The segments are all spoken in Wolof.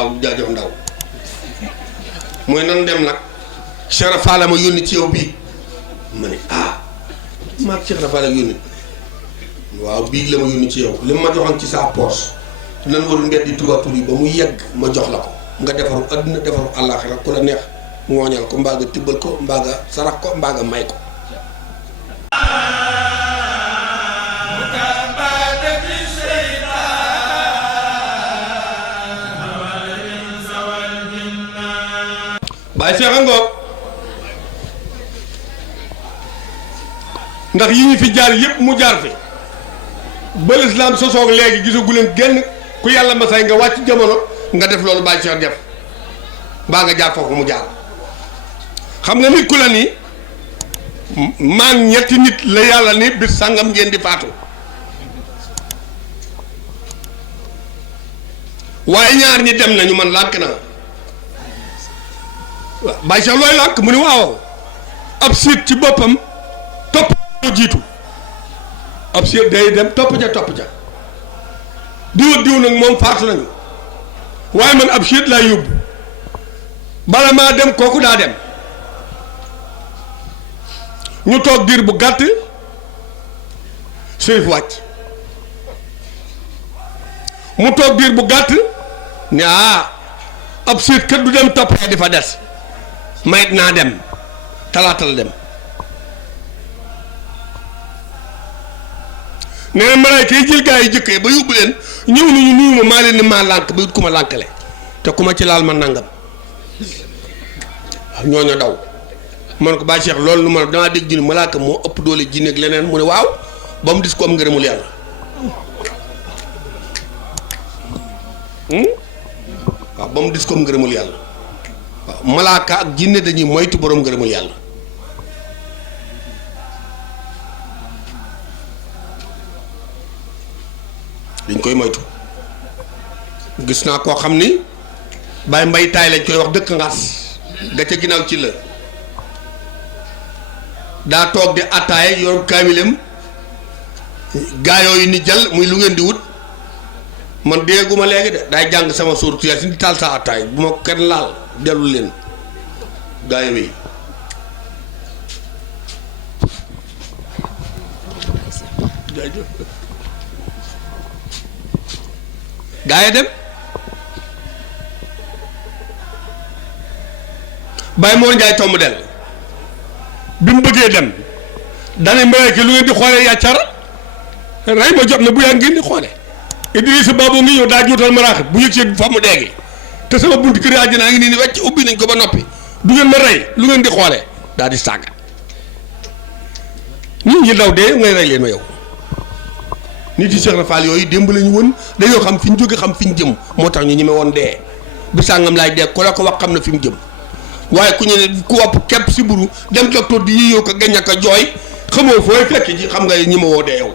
waaw jaajox ndaw mooy nan dem nag Cheikh Rafal ma yónni ci yow bii ma ne maag Cheikh Rafal ak yónni waaw bii la ma yónni ci yow li ma joxoon ci sa poos nan warul mbedd tubaab yi ba mu yegg ma jox la ko nga defaru adduna defaru àllaaxira ku la neex mooñal ko mbaa nga tibbal ko mbaa nga sarax ko mbaa nga may ko. Baay Cheikh ngoog ndax yi ñu fi jaar yëpp mu jaar fi ba lislaam sosoog léegi gisagu leen genn ku yàlla masay nga wàcc jamono nga def loolu Baay Cheikh def mbaa nga jaar foofu mu jaar. xam nga nit ku la ni maa ñetti nit la yàlla ni bis sàngam ngeen di faatu waaye ñaar ñi dem nañu man lànk naa. waaw Baay Cheikh looy lànk mu ni waaw ab siit ci boppam topp jiitu ab siit day dem topp ca diw nag moom faatu nañu waaye man ab siit laa yóbbu bala maa dem kooku daa dem ñu toog diir bu gàtt Sërif wàcc mu toog diir bu gàtt ne ab siit kat du dem topp di fa des mayit naa dem talaata la dem nee na malaayka yi jël gaa yi jëkkee ba yóbbu leen ñëw nañu nuyu ma maa leen ni maa lànk ba it ku ma lànkale te ku ma ci laal ma nangam waaw ñooñu daw man ko Baay Cheikh loolu lu ma damaa dégg junni malaaka moo ëpp doole jinne ak leneen mu ne waaw ba mu dis ko am ngërëmul yàlla waaw ba mu dis ko am ngërëmul yàlla waaw malaaka ak jinne dañuy moytu borom ngërëmul yàlla dañ koy moytu gis naa koo xam ni Baay Mbay taay lañ koy wax dëkk ngaas ga ca ginnaaw ci la daa toog di attaaya yor kaamilem gaa yooyu ni jël muy lu ngeen di wut man dégguma léegi de daay jàng sama suurtu Yaasin di taal sa attaay bu ma kenn laal dellu leen gaa yi gaa yi dem Baay Moor Njaay tomb del bi mu bëggee dem dane mbéyke lu ngeen di xoolee yàccara rey ma jot na bu yàgg ngeen di xoole Idrissa Babou ngi ñëw daa juutal maraaxib bu yëg see fa mu deegi te sama buntu kër àjjana ngi nii ni wecc ubbi nañ ko ba noppi du ngeen ma rey lu ngeen di xoolee daal di sàgga nit ñi daw dee ngay rey leen ma yow nit yi Cheikh Rafal yooyu démb lañu woon dañoo xam fi ñu jóge xam fi ñu jëm moo tax ñu ñeme woon dee bi sàngam laay dee ku la ko wax xam na fi mu jëm waaye ku ñu ne ku wopp kepp si buru dem docteur di yiyoo ko gañ ak a jooy xamoo fooy fekk ji xam nga ñi ma woo dee yow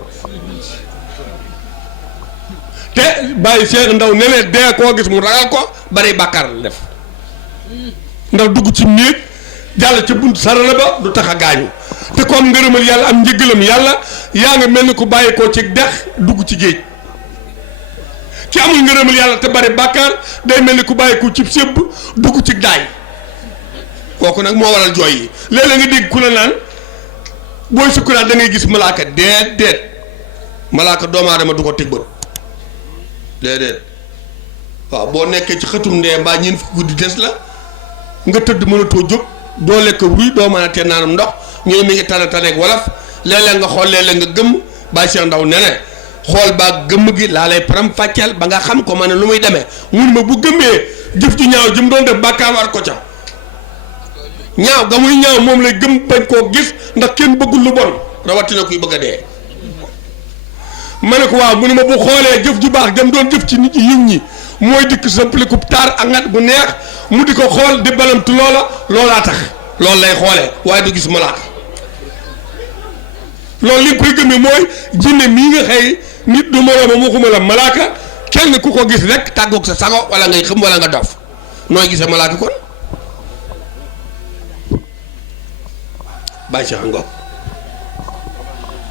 te Baay Cheikh Ndaw ne leen dee koo gis mu ragal ko bari bàkkaar la def ndax dugg ci néeg jàll ca bunt sarala ba du tax a gaañu te ko am ngërëmal yàlla am njëggalam yàlla yaa nga mel ni ku bàyyi koo ci dex dugg ci géej ki amul ngërëmal yàlla te bari bàkkaar day mel ni ku bàyyi ko ci sébb dugg ci daay kooku nag moo waral jooy yi léeg-léeg nga dégg ku la naan booy sukkuraat da ngay gis malaaka déedéet malaaka doomu aadama du ko teg bët déedéet waaw boo nekkee ci xëtum ndee mbaa ñeent fukki guddi des la nga tëdd mënatoo jóg doo lekk ruy doo mën a te naanam ndox ñooy mi ngi tane taneeg wolof léeg-léeg nga xool léeg-léeg nga gëmm Baay Cheikh Ndaw ne ne xool baa gëmm gi laa lay param fàcceel ba nga xam ko ma ne lu muy demee mun ma bu gëmmee jëf ju ñaaw jëm doon def bàkkaar war ko ca ñaaw ga muy ñaaw moom lay gëm bañ koo gis ndax kenn bëggul lu bon rawatina kuy bëgg a dee ma ne ko waaw mu ne ma bu xoolee jëf ju baax gam doon jëf ci nit ñi mooy dikk sampliku taar ak ngat gu neex mu di ko xool di balamtu loolaa tax loolu lay xoolee waaye du gis malaaka loolu li nga koy gëmee mooy jinne mii nga xëy nit du moroomam waxuma la malaaka kenn ku ko gis rek tàggoog sa sago wala ngay xam wala nga dof nooy gisee malaaka kon Baay Cheikh ngoog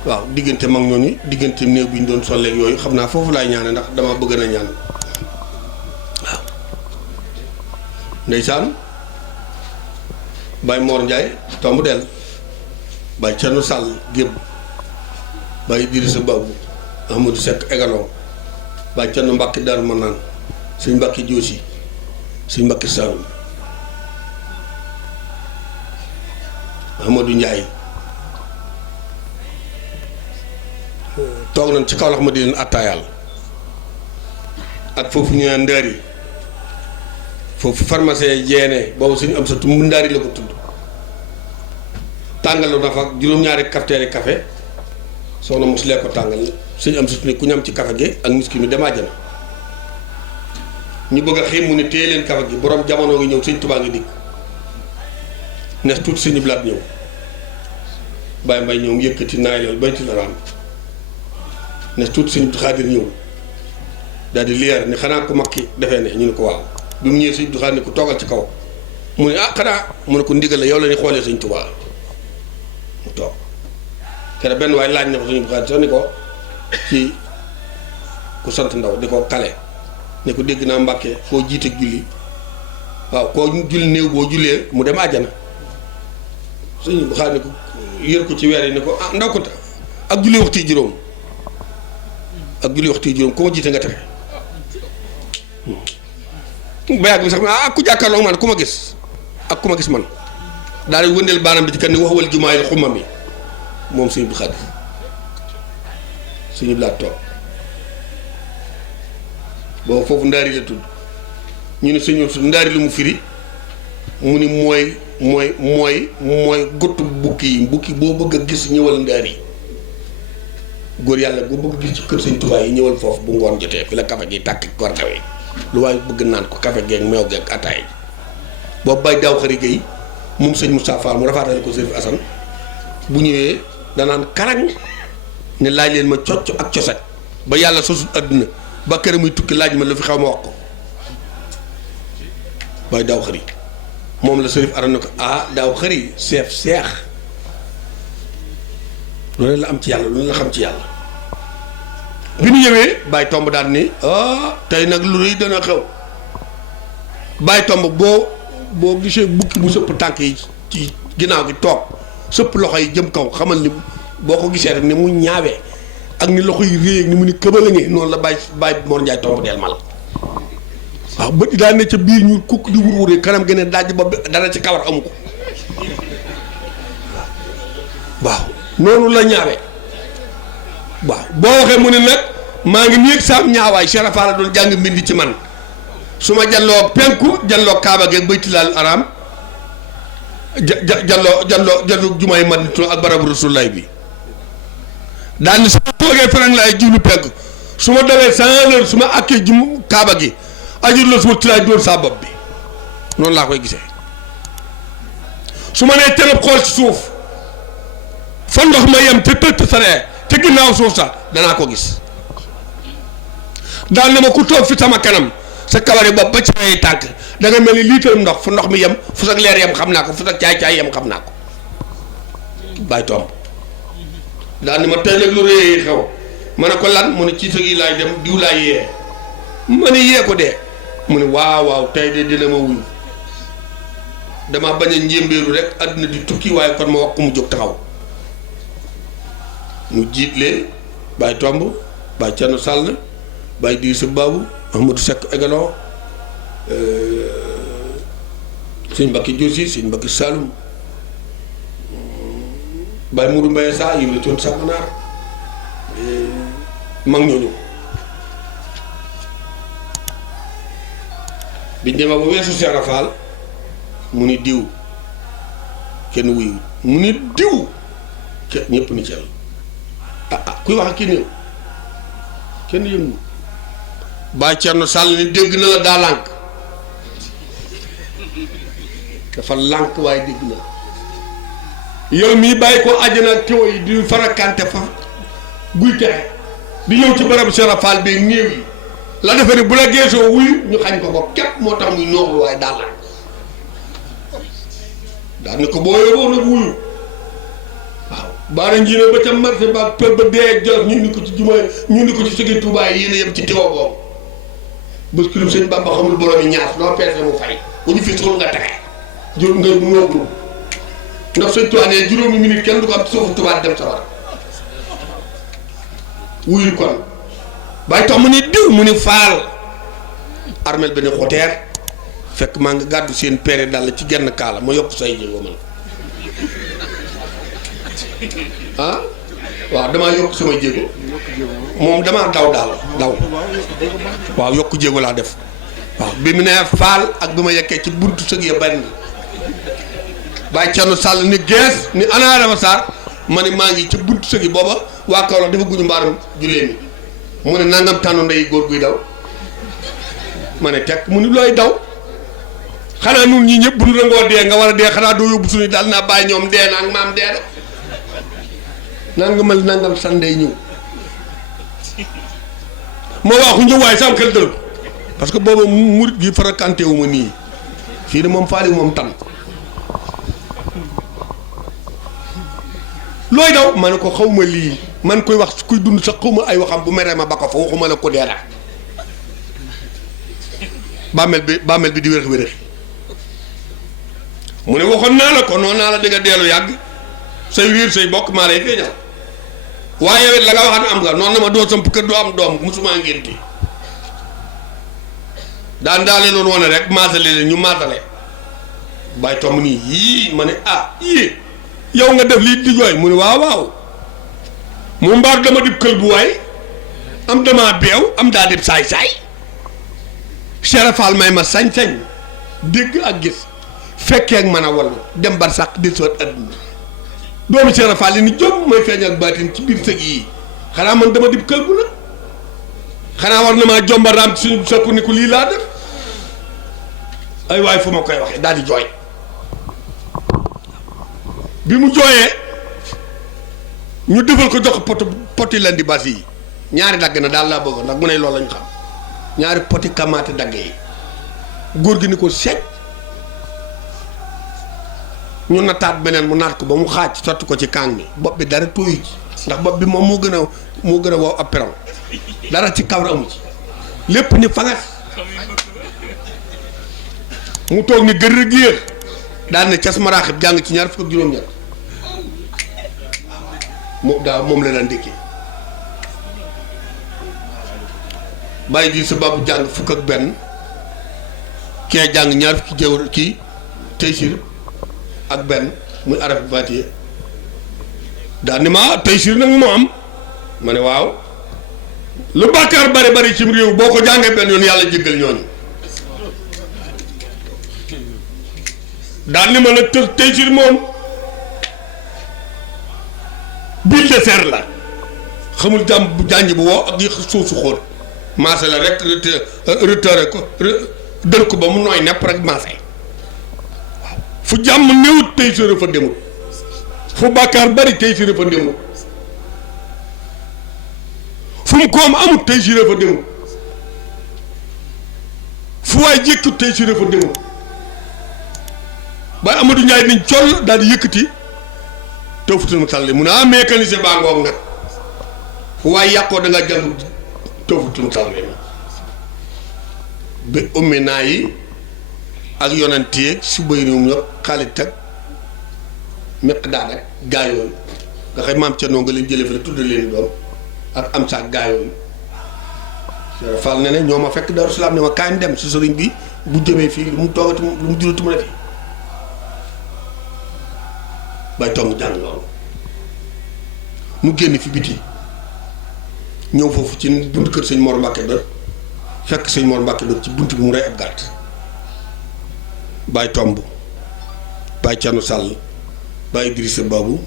waaw diggante mag ñooñu diggante néew bi ñu doon solleeg yooyu xam naa foofu laay ñaane ndax dama bëgg na ñaan waaw ndeysaan Baye Mor Ndiaye tomb del Baye Thierno Sall gébb Baye Idrissa Babou Amadou Seck Egalon Baye Thierno Mbacke Darou Manane sëñ Mbacke Diosi sëñ Mbacke Saloum Amadou Ndiaye toog nañ ci Kaolack ma di leen attaayal ak foofu ñu naan Ndari foofu pharmacien jeene boobu suñu am sa tumb Ndari la ko tudd tàngalu na fa juróom-ñaari cafetière café soxna mos lee ko tàngal suñu am sa ne ku ñam ci café gi ak miski mi dem àjjana ñu bëgg a xëy mu ne téye leen café gi borom jamono ngi ñëw sëñ Tuubaa ngi dikk nes tuuti suñu blaat ñëw Baye Mbaye ñoom yëkkati naay loolu bayti la raam nes tuuti suñu Xaadir ñëw daal di leer ni xanaa ko makki defee ne ñu ne ko waaw bi mu ñëwee sëñ Xaadir ni ko toogal ci kaw mu ne ah xanaa mu ne ko ndigal la yow la ni xoolee sëñ Tuubaa mu toog kere benn waaye laaj na ko sëñ Xaadir sax ni ko ci ku sant ndaw di ko kale ne ko dégg naa Mbàkke foo jiite julli waaw koo julli néew boo jullee mu dem àjjana sëñ Xaadir ni ko yër ko ci weer yi ni ko ah ndaw ko ta ak julli waxtu juróom ak julli waxtu juróom ku ma jiite nga tere ba yàgg bi sax ah ku jàkkaarloo man ku ma gis ak ku ma gis man daal di wëndeel baanam bi ci kan ni waxawal jumaayil xumam yi moom sëñ bi Xaadir suñu blaat toog boobu foofu Ndaari la tudd ñu ne suñu Ndaari lu mu firi mu ni mooy gottu bukki yi bukki boo bëgg a gis ñëwal Ndaari góor yàlla boo bëgg a gis ci kër sëñ Tuubaa yi ñëwal foofu bu ngoon jotee fi la kafe gi tàkk gorgawee lu waaye bëgg naan ko kafe geeg meew geeg ataay boobu bay daaw xari gay moom sëñ Moussa Fall mu rafaatale ko Sërif Assane bu ñëwee danaan karang ne laaj leen ma cocc ak cosaj ba yàlla sosul àdduna ba kër muy tukki laaj ma lu fi xaw ma wax ko bay daaw xëri moom la Sërif Assane ne ko ah daaw xëri seef seex loolu la am ci yàlla loolu la xam ci yàlla bi ñu ñëwee bàyyi tomb daal ni ah tey nag lu rëy dana xew bàyyi tomb boo gisee bukki bu sëpp tànk yi ci ginnaaw gi toog sëpp loxo yi jëm kaw xamal ni boo ko gisee rek ni mu ñaawee ak ni loxo yi réy ni mu ni këbalangee noonu la bàyyi Mor Ndiaye tomb del mal waaw bët yi daa ne ca biir ñu kukk di wur-wuree kanam gën a daj ba dara ci kawar amu ko waaw noonu la ñaawee waaw boo waxee mu ne nag maa ngi néeg saam ñaawaay Cheikh Fall doon jàng mbind ci man su ma jàlloo penku jàlloo Kaaba geeg baytilaal araam jàlloo jumaay Madinatu ak barabu Rasulullaay bi daal ni su ma toogee farang laay jublu penku su ma dawee 100 heures su ma àkkee Kaaba gi ajur la su ma tilaay dóor saa bopp bi noonu laa koy gisee su ma nee tërëb xool ci suuf fa ndox ma yem te tëtt saree te ginnaaw suuf sax danaa ko gis daal ne ma ku toog fi sama kanam sa kawari bopp ba ci ay tànk da nga mel ni liitaram ndox fu ndox mi yem fu sag leer yem xam naa ko fu sag caay-caay yem xam naa ko bàyyi tomb daal ni ma tey nag lu réy xew ma ne ko lan mu ne ci sag yi laay dem diw laay yee ma ne yee ko dee mu ne waaw tey de dina ma wuyu dama bañ a njéembéeru rek àdduna di tukki waaye kon ma wax ko mu jóg taxaw mu jiitlee Baye Tomb Baye Thierno Sall Baye Idrissa Babou Ahmadou Seck Egalon sëñ Mbacke Diosi sëñ Mbacke Saloum Baye Mourou Mbaye saa yi la coon Sàmmanaar mag ñooñu biñ demee ba weesu Cheikh Fall mu ni diw kenn wuyu mu ni diw ñëpp ni ci yàlla kuy wax ak kii néew kenn yëngu Baye Thierno Sall ni dégg na la daa lànk dafa lànk waaye dégg na yow mii bàyyi ko àjjana ak teew yi di farakante fa guy texe di ñëw ci barabu Cheikh Fall beeg néew yi la defe ni bu la geesoo wuyu ñu xañ ko ko képp moo tax muy nooxlu waaye daa lànk daal ni ko boo yóbboo nag wuyu baara njiina ba ca marché ba pël ba dee Jolof ñu indi ko ci jumaa ñu indi ko ci sëgi Tuubaa yi yéen a yem ci teewoo boobu bés kilib sëñ Bamba xamul borom yi ñaar loo peese mu fay bu ñu fi suul nga texe jur nga noobul ndax sëñ Tuubaa ne juróomi minute kenn du ko am ci suufu tubaab dem sa war wuyu kon bàyyi tax mu ni diw mu ni faal armel bi ne xoteer fekk maa ngi gàddu seen pere dal ci genn kaala ma yokk say jéego man ah waaw damaa yokk sama jéego moom damaa daw daal daw waaw yokk jéego laa def waaw bi mu nee faal ak bi ma yekkee ci buntu sëg ya benn bàyyi Cerno Sàll ni gees ni ana Adama Sarr ma ne maa ngi ca buntu sëg yi booba waa Kaolack dafa guñu mbaaram julee mi mu ne nangam tànnu ndey góor guy daw ma ne tekk mu ni looy daw xanaa nun ñi ñëpp bu nu rangoo dee nga war a dee xanaa doo yóbbu suñu daal naa bàyyi ñoom dee naa ak maam dee de nangamal nangam sandey ñëw moo waaxu ñëw waaye sam xel dël parce que booba murit gi fréquenté wu ma nii fii de moom faali moom tan looy daw ma ne ko xaw ma lii man koy wax kuy dund sax xaw ma ay waxam bu meree ma ba ko fa waxuma la ko dee la bàmmeel bi di wérex wérex mu ne waxoon naa la ko noonu naa la di nga deelu yàgg say wiir say bokk maa lay feeñal waaye yow it la nga waxaat am nga noonu na ma doo samp kër doo am doom musuma ngénti daan daale loolu wane rek maasale leen ñu maasale bàyyi tomb nii yii ma ne ah yii yow nga def lii di jooy mu ne waaw waaw mu mbaar dama dib kël bu waay am dama beew am daa dib saay-saay Serafal may ma sañ-sañ dégg ak gis fekkee ak mën a wallu dem bar sàq di soot adduna doomu Serafal yi ni jom mooy feeñal baatin ci biir sëg yi xanaa man dama dib kël bu la xanaa war na maa jomba raam ci suñu sokku ni ko lii laa def ay waay fu ma koy waxee daal di jooy bi mu jooyee ñu defal ko jox poti lan di basi yi ñaari dagg na daal laa bëggoon ndax mu ne loolu lañu xam ñaari poti kamaate dagg yi góor gi ni ko seet ñu nattaat beneen mu naat ko ba mu xaaj sotti ko ci kàng bi bopp bi dara tooyu ci ndax bopp bi moom moo gën a wow ab peron dara ci kawar amu ci lépp ni fangas mu toog ni gër rek yéex daal ne cas maraaxib jàng ci ñaar fukk ak juróom-ñett moom la daan ndékkee bàyyi di sa babu jàng fukk ak benn kee jàng ñaar fukki jawar kii Taysir ak benn muy araf batiye daal ni ma Taysir nag moo am ma ne waaw lu bàkkaar bari bari ci réew boo ko jàngee benn yoon yàlla jéggal ñooñu daal ni ma nag Taysir moom bil de ser la xamul jàmm bu jànj bu wow ak yi suusu xóot maase la rek reteure ko dër ko ba mu nooy nepp rek maase waaw fu jàmm néewut Taysir fa demut fu bàkkaar bari Taysir fa demut fu mu koom amut Taysir fa demut fu waay jékkut Taysir fa demut ba Amadou Ndiaye niñ col daal di yëkkati Tawfekh Sall mu ne ah mécanicien baa ngoog nag fu waay yàqoo da nga jàng Tawfekh Sall ba ummi naa yi ak yonent yi su bëy ñoom ñor Xaalit ak Miqdaad ak gaa yooyu nga xam maam Cerno nga leen jëlee fa la tudd leen doom ak am saak gaa yooyu Fall ne ne ñoo ma fekk Daaru Salaam ne ma kaay dem si sëriñ bi bu jëmee fii lu mu toogati lu mu juróoti mu ne fi bay tomb jàng loolu mu génn fi biti ñëw foofu ci buntu kër sëñ Mor Mbàkke da fekk sëñ Mor Mbàkke da ci buntu bi mu rey ab gàtt bay tomb bay Cerno Sàll bay Idrissa Babu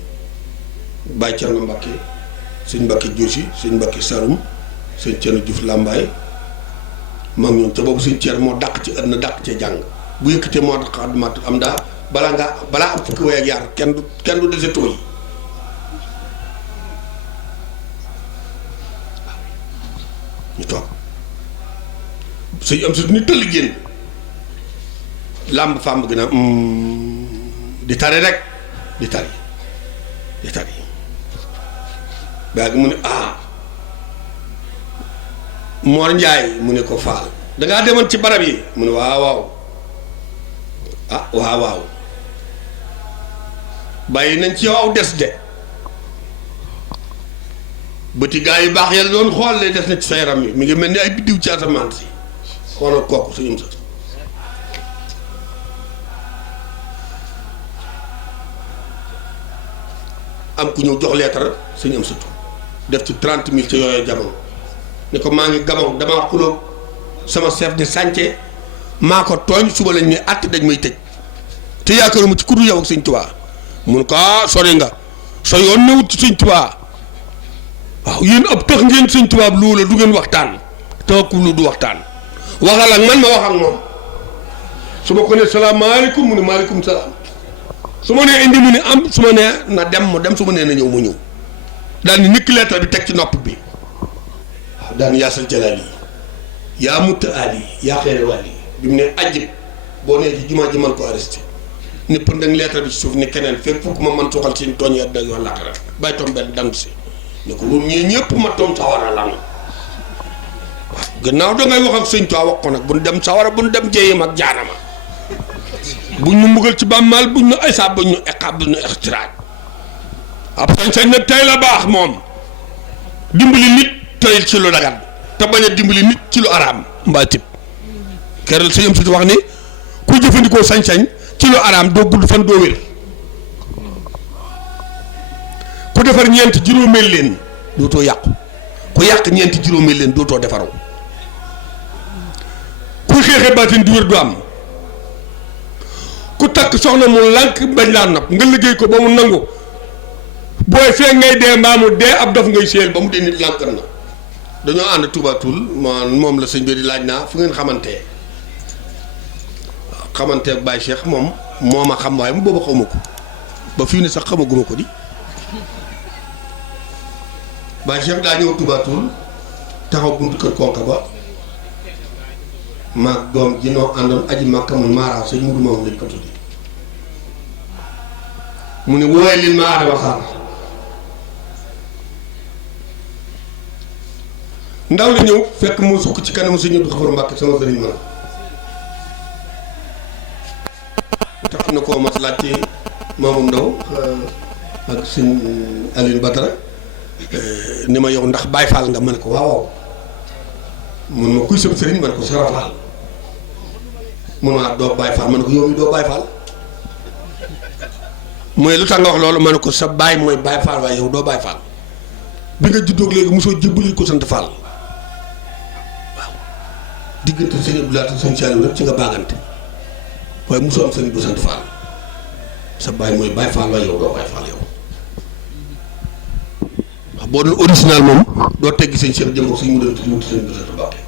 bay Cerno Mbàkke sëñ Mbàkke Jursi sëñ Mbàkke Sarum sëñ Cerno Juuf Làmbaay maam ñoom ca boobu sëñ Cerno moo dàq ci àddina dàq ca jàng bu yëkkatee moo tax xadmat am daa balaa am fukki way ak yaar kenn du dese tooy ñu toog sëñ am su ni tëll génn làmb fàmb gën a di tari rek di tari baa gi mu ne Mor Njaay mu ne ko Faal dangaa demoon ci barab yi mu ne waaw waaw ah waaw waaw bàyyi nañ ci yow aw des de bëti gaa yu baax yàlla doon xool lay des na ci sa yaram yi mi ngi mel ni ay biddiw ci asamaan si xoolal kooku suñu sa am ku ñëw jox leetar suñu am satu def ci 30 000 ci yooyu jamono ne ko maa ngi Gabon damaa xuloo sama chef de chantier maa ko tooñ suba lañ may àtt dañ may tëj te yaakaaruma ci ku dul yow ak Sëñ Tuubaa mun ko sori nga sa yoon newut ci Sëñ Tuubaa waaw yéen ab tax ngeen Sëñ Tuubaa lu la du ngeen waxtaan tawakkul lu du waxtaan waxal ak man ma wax ak moom su ma ko ne salaamaaleykum mu ne maaleykum salaam su ma nee indi mu ne am su ma nee na dem mu dem su ma nee na ñëw mu ñëw daal ni nikk lettre bi teg ci nopp bi waaw daan yaasal jalaal yi yaa mutta aali yaa xeere wàll yi bi mu ne ajjib boo nee ci jumaa ji man ko arrêté ni pëndang lettre bi ci suuf ni keneen fekk fukk ma man tuxal seen tooñ ya dag yoon laaxara bàyyi tom benn dangu si ne ko loolu ñii ñëpp ma toom sawara lan waaw gannaaw dangay wax ak Sëñ Tuubaa wax ko nag buñ dem sawara buñ dem jéyam ak jaanama buñ ñu mbugal ci bàmmaal buñ ñu aysaab buñ ñu eqaab buñ ñu ixtiraaj ab sañ-sañ nag tey la baax moom dimbali nit tey ci lu dagan te bañ a dimbali nit ci lu araam mbaa tib keral sa yëm suti wax ni ku jëfandikoo sañ-sañ ci lu araam doo gudd fan doo wér ku defar ñeent juróomeel leen dootoo yàqu ku yàq ñeent juróomeel leen dootoo defaroo kuy xeexee baatin du wér du am ku takk soxna mu lànk bañ laa nopp nga liggéey ko ba mu nangu booy fee ngay dee mbaa mu dee ab dof ngay séel ba mu dee nit lànk na dañoo ànd tubaatul moom la sëñ bi di laaj naa fu ngeen xamantee waaw xamantee Baye Cheikh moom moo ma xam waaye mu booba xaw ma ko ba fii ne sax xamaguma ko di Baye Cheikh daa ñëw tubaatul taxaw buntu kër konka ba maag doom ji noo àndoon aji màkka mun maaraaw sëñ mudu moom lañ ko tuddi mu ne wooye lil ma aadama xaar ndaw la ñëw fekk mu sukk ci kanamu sëñ Abdou Xafoor Mbàkke sama sëriñ man tax na koo mas laaj ci maamam ndaw ak sëñ Alioune Badara ni ma yow ndax Baay Faal nga ma ne ko waaw waaw mun ma kuy sëb sëriñ ma ne ko Sëra Faal mun ma doo Baay Faal ma ne ko yow mi doo Baay Faal mooy lu tax nga wax loolu ma ne ko sa baay mooy Baay Faal waaye yow doo Baay Faal bi nga juddoo léegi mosoo jébbalil ko sant Faal waaw diggante sëñ Abdou Lahat sëñ Saliou rek ci nga baagante waaye mosoo am sëñ bu sant Faal sa baay mooy Baay Faal waaye yow doo Baay Faal yow waaw boo doon original moom doo teggi sëñ Cheikh jëm ak sëñ mu doon tudd sëñ bu sant Mbàkke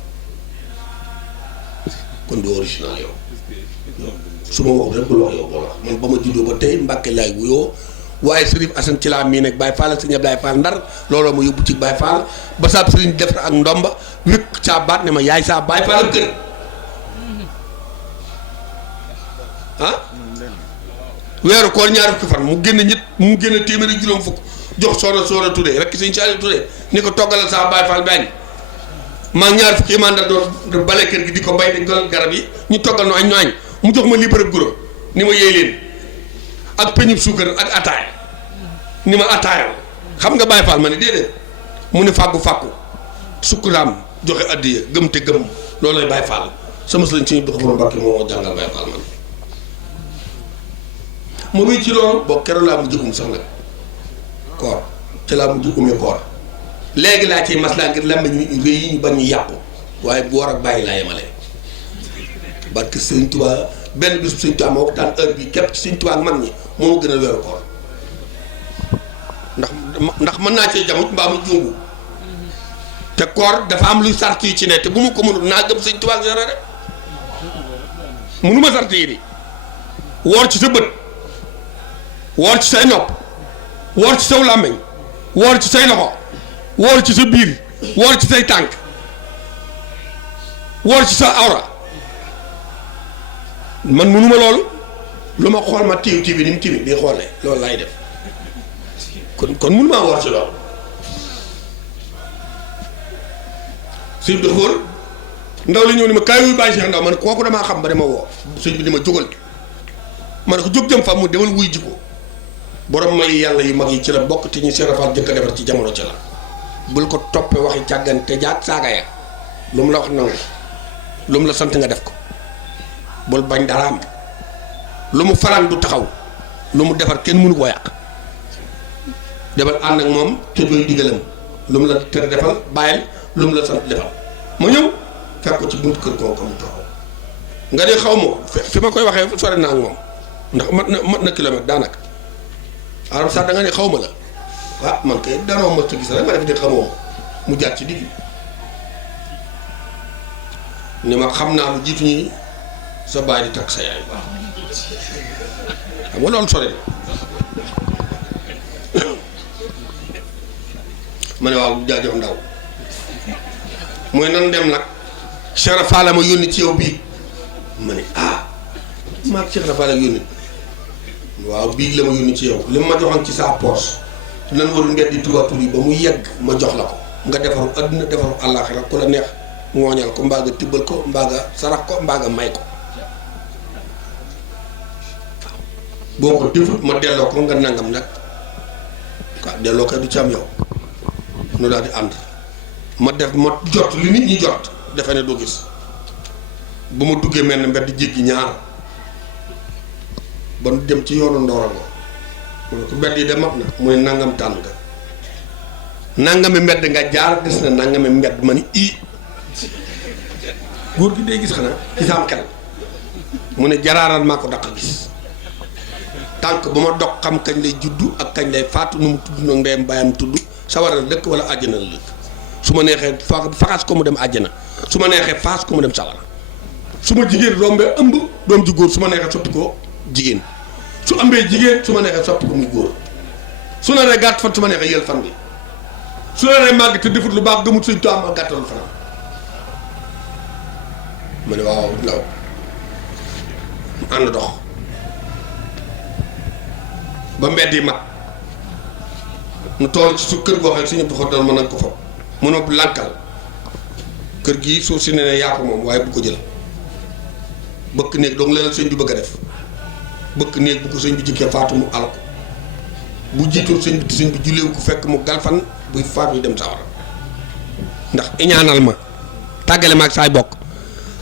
kon doo original yow su ma wax rek bul wax yow boo wax man ba ma juddoo ba tey Mbàkke laay wuyoo waaye Sërif Asan ci laa mii nag Baay Faal sëñ Ablaay Faal Ndar looloo ma yóbbu ci Baay Faal ba saa sëriñ def ak ndomba wékk saa baat ne ma yaay saa Baay Faal ak gën ah weeru koor ñaari fukki fan mu génn ñett mu génn téeméeri juróom fukk jox soona Touré rek sëñ Saliou Touré ni ko toggalal saa Baay Faal benn maa ñaari fukki man da doon bale kër gi di ko bay dañ ko garab yi ñu toggal no añ no añ mu jox ma lii bërëb guro ni ma yéey leen ak peñub suukar ak ataaya ni ma ataayal xam nga Baay Faal ma ne déedéet mu ne fàggu sukkuraam joxe addiya gëm te gëm loolu lay Baay Faal sama sëriñ Sëñ Abdou Xafoor Mbàkke moo jàngal Baay Faal man ma wéy ci loolu boo keroog laa mujj sax nag koor ci laa mujj umee koor léegi laa ciy maslaa ngir lamb ñu réy yi ñu bañ ñu yàqu waaye bu war ak bàyyi laa yemale barke Sëñ Tuubaa benn bis Sëñ Tuubaa ma waxtaan heure bi képp ci Sëñ Tuubaa ak mag ñi moo gën a weeru koor ndax mën naa cee jamut mbaa mu juumbu te koor dafa am luy sart yi ci ne te bu ma ko mënul naa gëm Sëñ Tuubaa ak dara rek mënuma sart yi di woor ci sa bët woor ci say nopp woor ci saw làmmiñ woor ci say loxo woor ci sa biir woor ci say tànk woor ci sa awra man mënuma loolu lu ma xool ma tiiw bi ni mu tiwi di xoolee loolu laay def kon mënumaa woor ci loolu Sëñ Abdou Xafoor ndaw li ñëw ni ma kaay wuy bàyyi Cheikh Ndaw ma ne kooku damaa xam ba dama woo sëñ bi di ma jógal ma ne ko jóg jëm fa mu demal wuy ji ko borom may yàlla yu mag yi ci la bokk te ñu Cheikh Rafal jëkk a defar ci jamono ci la bul ko toppee waxi càggante jaag saaga ya lu mu la wax nangu lu mu la sant nga def ko bul bañ daraam lu mu faral du taxaw lu mu defar kenn mënu koo yàq demal ànd ak moom te jooy digalam lu mu la tere defal bàyyil lu mu la sant defal ma ñëw fekk ko ci buntu kër kooku mu taxaw nga dee xaw ma fi ma koy waxee sore naa ak moom ndax mat na kilomètre daanaka aram sax da nga ne xaw ma la ah man kay danoo ma ta gis rek ma def di xamoo mu jaar ci digg ni ma xam naa lu jiitu ñi sa baay di takk sa yaay baax xam nga loolu sore ma ne waaw jaajëf Ndaw mooy nan dem nag Cheikh Rafal ma yónni ci yow bii ma ne maag Cheikh Rafal ak yónni waaw bii la ma yónni ci yow li ma joxoon ci sa poche nan warul ngeen di tubatur yi ba mu yegg ma jox la ko nga defaru adduna defaru àllaaxira ku la neex ngooñal ko mbaa nga tibbal ko mbaa nga sarax ko mbaa nga may ko boo ko defut ma delloo ko nga nangam nag waaw delloo koy du ci am yow nu daal di ànd ma def ma jot li nit ñi jot defe ne doo gis bu ma duggee mel ne mbedd jéggi ñaar ba nu dem ci yoonu Ndorong mu ne ko mbedd yi de mat na mu ne nangam tànn nga nangami mbedd nga jaar des na nangami mbedd ma ni góor gi day gis xanaa ci saam xel mu ne jaraaral maa ko daq gis tànk ba ma dox xam kañ lay juddu ak kañ lay faatu nu mu tudd nag ndeyam bàyyam tudd sawara la dëkk wala àjjana la dëkk su ma neexee faxas ko mu dem àjjana su ma neexee faas ko mu dem sawara su ma jigéen rombee ëmb doom ji góor su ma neexee sotti ko jigéen su ëmbee jigéen su ma neexee sotti ko muy góor su na ree gàtt fan su ma neexee yël fan bi su na ree màgg te defut lu baax gëmut suñ to am ak gàttalu fanam ma ne waaw Ndaw mu ànd dox ba mbedd yi mag mu toll ci su kër goo xam ne suñu xoddal mën nañ ko fa mun a lànkal kër gii suuf si ne ne yaa ko moom waaye bu ko jël bëkk néeg donc leneen sëñ bi bëgg a def bëkk néeg bu ko sëñ bi jëkkee faatu mu al ko bu jiitul sëñ bi julleewu ko fekk mu galfan buy faatu yi dem sawara ndax iñaanal ma tàggale ma ak saay bokk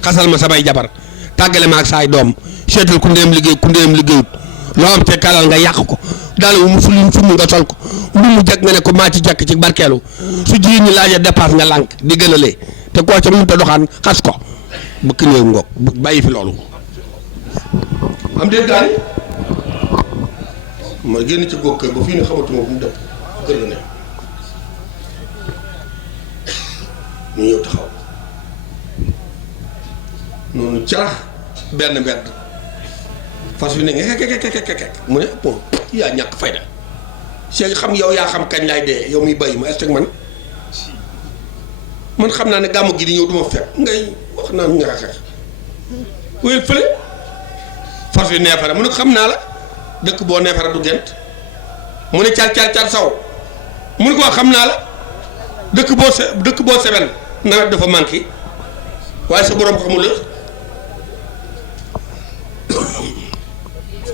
xasal ma samay jabar tàggale ma ak saay doom seetal ku ndéem liggéeyut loo am te kalal nga yàq ko daal mu fu mu nga sol ko lu mu jag nga ne ko maa ci jàkk ci barkeelu su jigéen ñi laajee dépasse nga lànk di gënalee te koo ca mënut a doxaan xas ko bëkk néew ngoog bàyyi fi loolu am déet daal ma génn ci góog kër ba fii ne xamatuma bu mu dëpp kër la ne ñu ñëw taxaw noonu carax benn mbedd fas yu ne nga mu ne bon yaa ñàkk fayda Cheikh xam yow yaa xam kañ laay dee yow muy bàyyi ma est-ce que man xam naa ne gàmmu gi di ñëw du ma fekk ngay wax naan nga xeex wéyal fële fas yu neefare mu ne ko xam naa la dëkk boo neefare du gent mu ne car saw mu ne ko xam naa la dëkk boo seben nawet dafa manqué waaye sa borom xamul la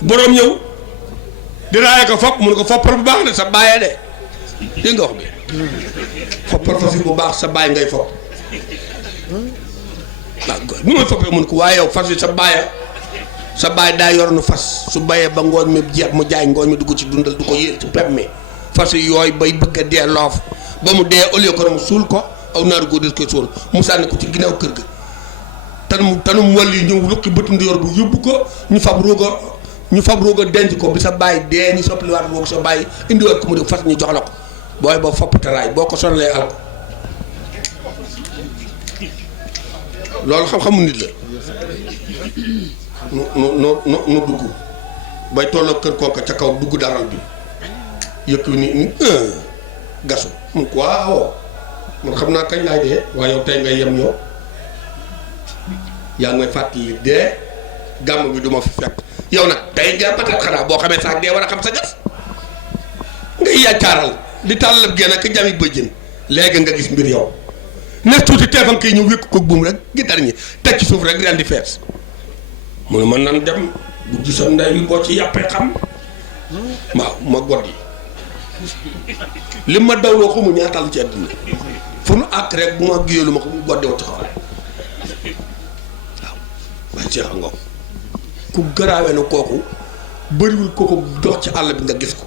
boroom ñëw dinaa ko fopp mun ko foppal bu baax de sa bàyyee de dégg nga wax bi foppal fas bu baax sa bàyyi ngay fopp waaw nu may foppee mun ko waaye yow fas yi sa bàyyi daa yor nu fas su bayee ba ngooñ mi jeex mu jaay ngooñ mi dugg ci dundal du ko yéel ci pep mi fas yi yooyu bay bëgg a dee loof ba mu dee au lieu que mu suul ko aw naaru góor des koy suul mu sànni ko ci ginnaaw kër ga tanum wàll yi ñëw lukki bëtum di yor bu yóbbu ko ñu fab rooga denc ko bi sa bàyyi dee ñu soppaliwaat roog sa bàyyi indiwaat ko mu def fas ñu jox la ko booy boo fopp taraay boo ko sonalee al ko loolu xam-xamu nit la nu dugg bay tolloo kër kooka ca kaw dugg daral bi yëkk ni gasu mun ko waaw man xam naa kañ laay dee waaye yow tey ngay yem yow yaa ngi may fàttali dee gàmm bi du ma fi fekk yow nag tey nga patat xanaa boo xamee sax dee war a xam sa gas ngay yaccaaral di tàllab génn ak jami bëjjën léegi nga gis mbir yow nes tuuti teefan kay ñu wékk ko buum rek gitar ñi teg ci suuf rek ren di fees mu ne mën nan dem bu gisoon ndey bi boo ci yàppee xam waaw ma god yi li ma dawloo xamu ñaatal ci àddina fu nu àkk rek bu ma géelu ma ko mu goddew taxaw waaw waaye Cheikh Ngom ku garaawee na kooku bëriwul kooku dox ci àll bi nga gis ko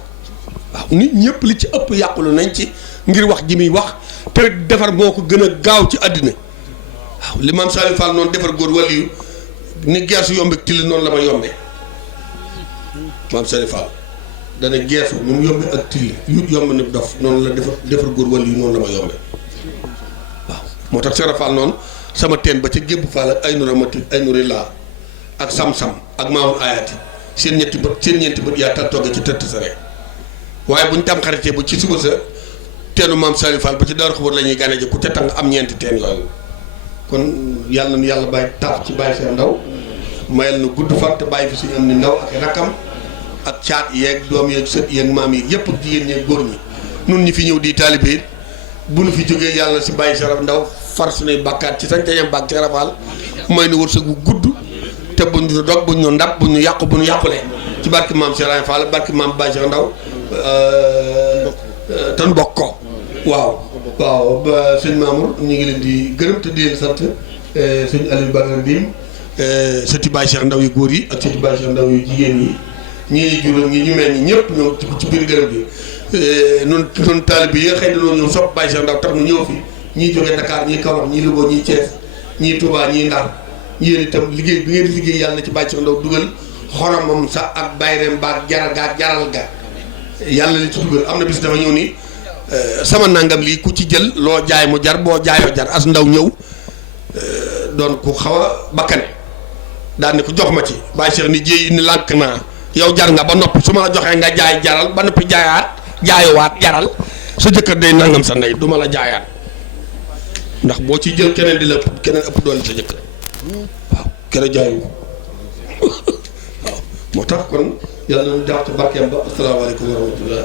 waaw nit ñëpp li ci ëpp yàqulu nañ ci ngir wax ji muy wax te defar moo ko gën a gaaw ci àddina waaw li maam Saliou Fall noonu defar góor wàllu yu ni geesu yombe till noonu la ma yombee maam Saliou Fall dana geesu ni mu yombe ak till yu yomb ni dof noonu la defar góor wàllu yu noonu la ma yombee waaw moo tax Sera Fall noonu sama teen ba ca gébb Fall ak ay nura mati ay nuri laa ak sam-sam ak maamul ayaati seen ñeenti bët yaa tal togge ci tëtt sa rek waaye buñ tam xaritee bu ci suba sa teenu maam Saliou Fall ba ci Daaru Xubóor la ñuy gane ji ku ca tàng am ñeenti teen yooyu kon yàlla na yàlla bàyyi taaf ci bàyyi seen ndaw mayal na gudd fan te bàyyi fi suñu am ni ndaw ak rakkam ak caat yeeg doom yeeg sët yeeg maam yi yëpp ak jigéen ñeeg góor ñi nun ñi fi ñëw di taalibe it bu nu fi jógee yàlla si bàyyi saraf ndaw far suñuy bàkkaat ci sañ cañam bàkk Sera Fall may na wërsëg bu gudd te buñ ñu dog buñ ñu ndab buñ ñu yàqu bu ñu yàqule ci barki maam Sera Fall barki maam Baye Cheikh Ndaw te nu bokk ko waaw ba sëñ Mamour ñu ngi leen di gërëm te di leen sant sëñ Aliou Badara Ndim sëti Baye Cheikh Ndaw yu góor yi ak sëti Baye Cheikh Ndaw yu jigéen yi ñii juróom ñi ñu mel ñi ñëpp ñoo ci biir gërëm bi nun taalib bi yi nga xëy na noonu ñëw sopp Baye Cheikh Ndaw tax ñu ñëw fi ñii jógee Dakar ñii Kaolack ñii Louga ñii Thiès ñii Touba ñii Ndar yéen itam liggéey bi ngeen di liggéey yàlla na ci Baye Cheikh Ndaw dugal xoromam sax ak bayreem baag jaral ga yàlla li ci dugal am na bis dafa ñëw ni sama nangam lii ku ci jël loo jaay mu jar boo jaayoo jar as ndaw ñëw doon ku xaw a bakkane daal ni ko jox ma ci Baye Cheikh ni jéey ni lànk naa yow jar nga ba noppi su ma la joxee nga jaay jaral ba noppi jaayowaat jaral sa jëkkër day nangam sa ndey du ma la jaayaat ndax boo ci jël keneen di la keneen ëpp doole sa jëkkër waaw kere jaayu waaw moo tax kon yàlla nañu jaax ci barkeem ba asalaamaaleykum wa rahmatullah